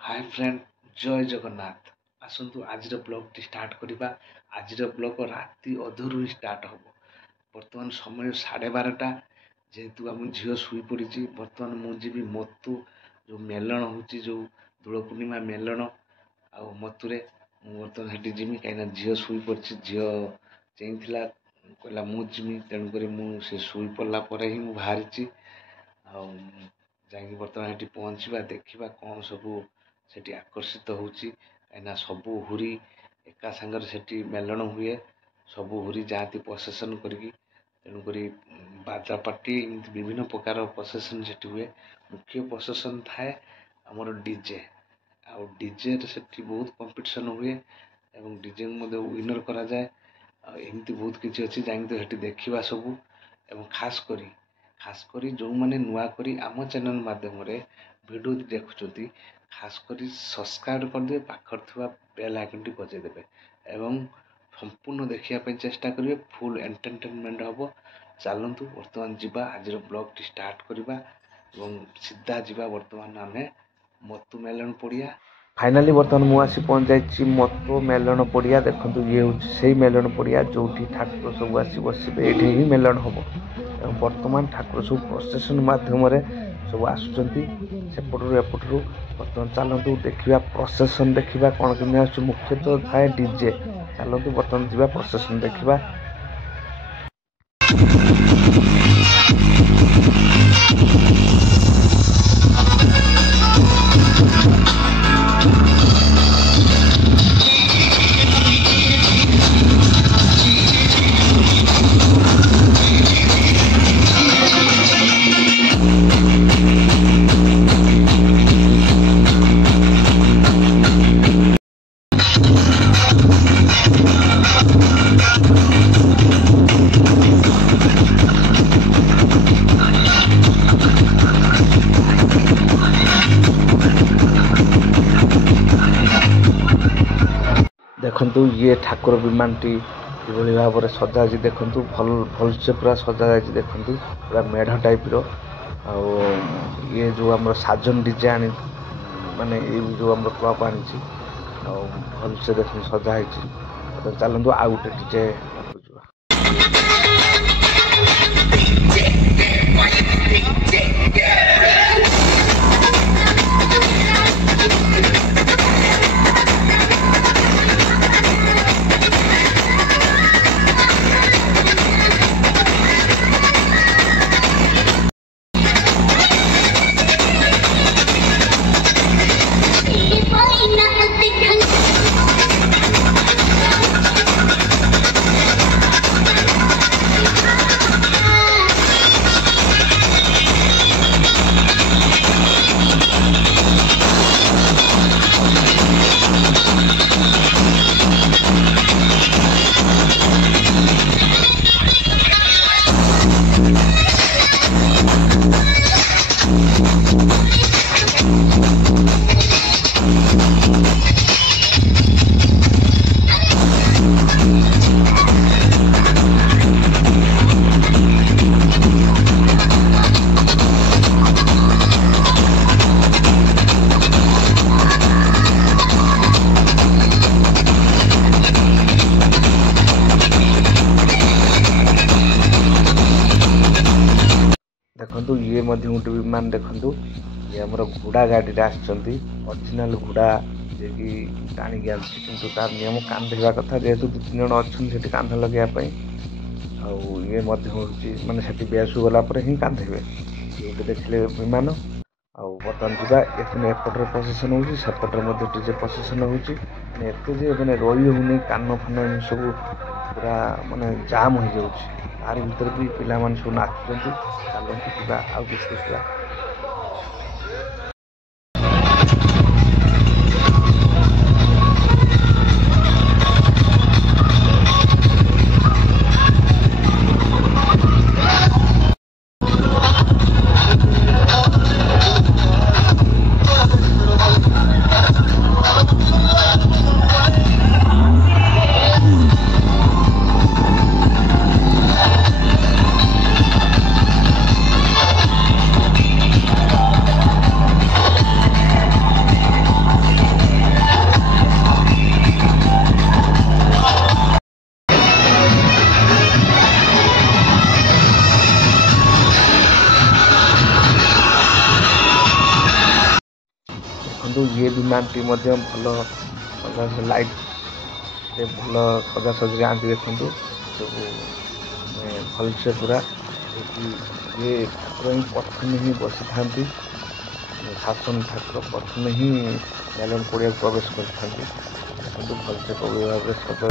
Hi friend, जय जगन्नाथ। आसतु आज blog T start करवा। आज ब्लॉग राति अधरू स्टार्ट हम। बर्तमान समय 12:30 जेहेतु आम झील शुई पड़ी। बर्तमान मुझे मत्तु जो मेलन हो दोल पूर्णिमा मेलन आ मत्तुरे बर्तमान हेटी जिमी कहीं झील शुई पड़ी। झील चेला कहला मुझी तेणुक मुझे शुई पड़ा पर ही बाहरी जाकि बर्तमान हेटी पहुँचवा देखा कौन सब सेठी आकर्षित होची कहीं सबू हुरी एका सांगर सेठी मेलन हुए। सबू हुरी जाती प्रोसेसन करी तेणुक बाजा पार्टी विभिन्न प्रकार प्रोसेसन सेठी हुए। मुख्य प्रोसेसन थाए आमर डीजे आ डीजे सेठी बहुत कंपटीशन हुए एवं डीजे विनर करा जाए। एमती बहुत किसी अच्छी जाकि तो हेटी देखा सबू एवं खास करी जो मैंने नुआ करी आम चैनल माध्यम वीडियो देखुं खास करी सब्सक्राइब करदे पाखर थुआ बेल आइकन टी बजेदेवे एवं संपूर्ण देखिया चेष्टा करेंगे। फुल एंटरटेनमेंट हम। चलतु बर्तमान जीवा आज ब्लॉग टी स्टार्ट करवा एवं सीधा जीवा बर्तमान आमे मत्तु मेलन पड़िया। फाइनाली बर्तमान मुझे पहुँच जाइए मत्तु मेलन पड़िया। देखो ये हूँ से मेलन पड़िया जो ठाकुर सब आसी बसवे ये ही मेलन हम। बर्तमान ठाकुर सब प्रोसेसन माध्यम सब आसुँच एपटू। बर्तमान चलतु देखा प्रोसेसन देखा कौन कमी मुख्यतः थाए डीजे। चलतु बर्तमान जावा प्रोसेसन देखा। देखु ये ठाकुर विमान टी किभली भाव में सजा देखु भल से पूरा सजा देखु पूरा मेढ़ टाइप रो। ये जो आम साजन डीजे आनी माने ये जो आम क्लब आनी भल से देख सजा। चलतु आउ गोटे डीजे देखु ये गोटे विमान देखु ये आम घोड़ा गाड़ी ओरिजिनल घोड़ा जे कि टाणिक आनी तार नियम कांधेवा कथा जेहेतु 2-3 जन अच्छा कांध लगे ये मानने से बेसु गलापर ही कांधे ये देखिले विमान। बर्तमान जावा एपटे प्रोसेसन हो सेपटे डीजे प्रोसेसन होते मैंने रही होनी कान फान सब पूरा माने जाम हो जाए तार भर भी पिला सब नाचुं। चलते आउ किसी देखा। देखो ये विमानटी भल लाइट से भल सजासजी आँटी देखूँ सब भलसे पूरा ये ठाकुर ही प्रथम ही बसी था शासन ठाकुर प्रथम ही मेलन पड़िया प्रवेश कर भलसे कवि भाव सजा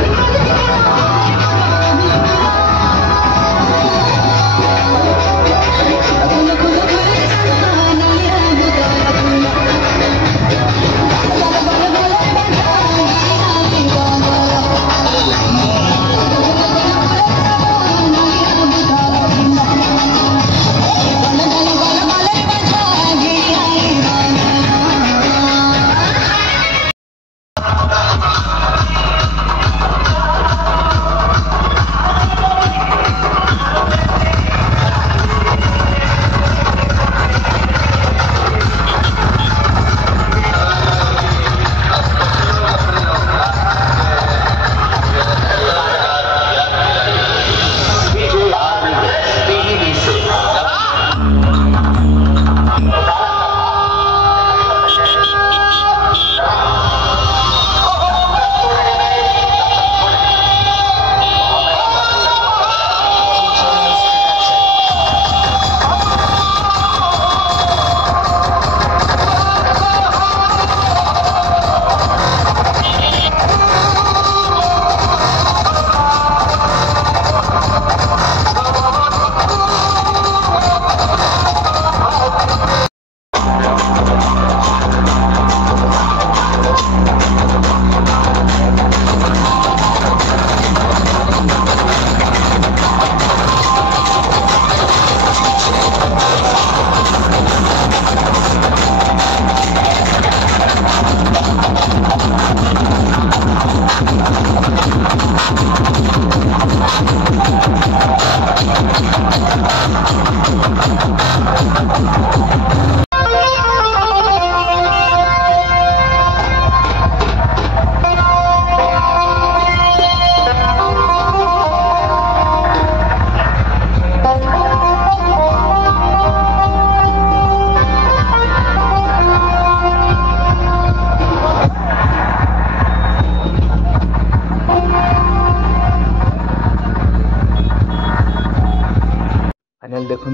फाइनाल देखु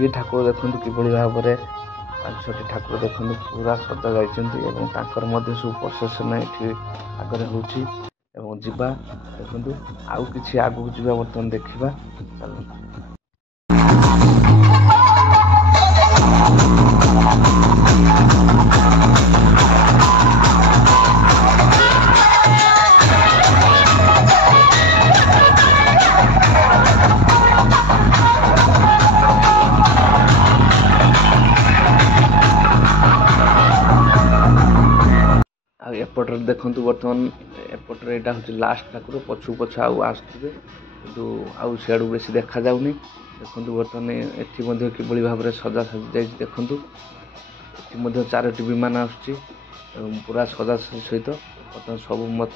ये ठाकुर देखु कि भाव में 5टी ठाकुर देखु पूरा सजा जाइए सब प्रोसेसन ये आगे हो जावा देखु आउ कि आगू जावा बर्तमान देखा चलो एपटर देखु बर्तमान एपटर यहाँ हूँ लास्ट ठाकुर पछू पछ आसुवे कि आउ सियाड़ बेस देखा जाऊनी देखु बर्तमान ये कि भाव में सजा सजी देखु ये 4टी विमान आसूँ पूरा सजासजी सहित बर्तमान सब मत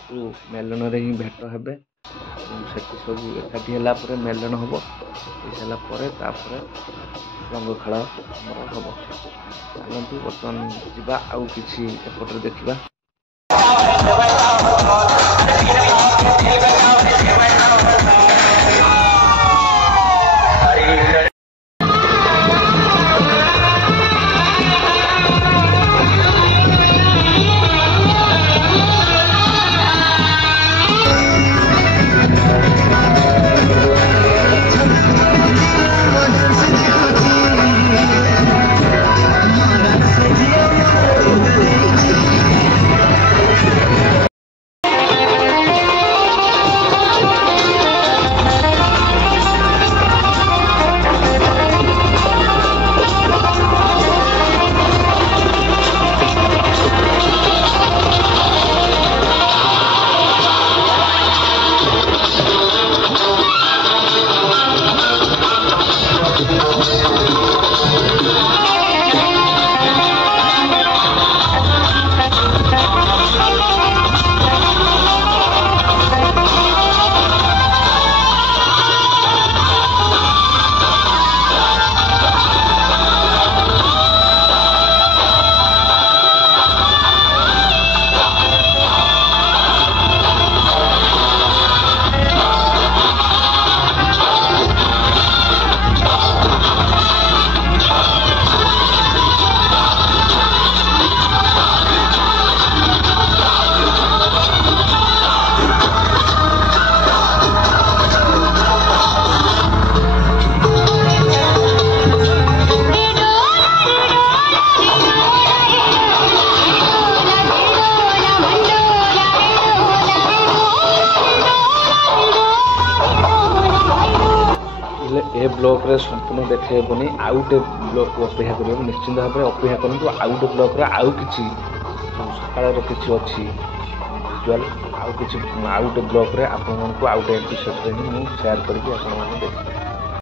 मेलन ही भेट हे सब एकाठी है मेलन हम रंग खेल हम चलतु बर्तमान जा आउ कि एपटर देखा ए ब्लॉक रे संपूर्ण देखनी आउ गोटे ब्लॉक अपेक्षा कर निश्चिंत भाव में अपेक्षा करूँ आउ गोटे ब्लॉक आउ कि सकाल किसी अच्छी विजुआल आउ कि आउ गोटे ब्लॉक रे आपको आउ गोटे एपिसोड मुझे सेयार करके देखिए।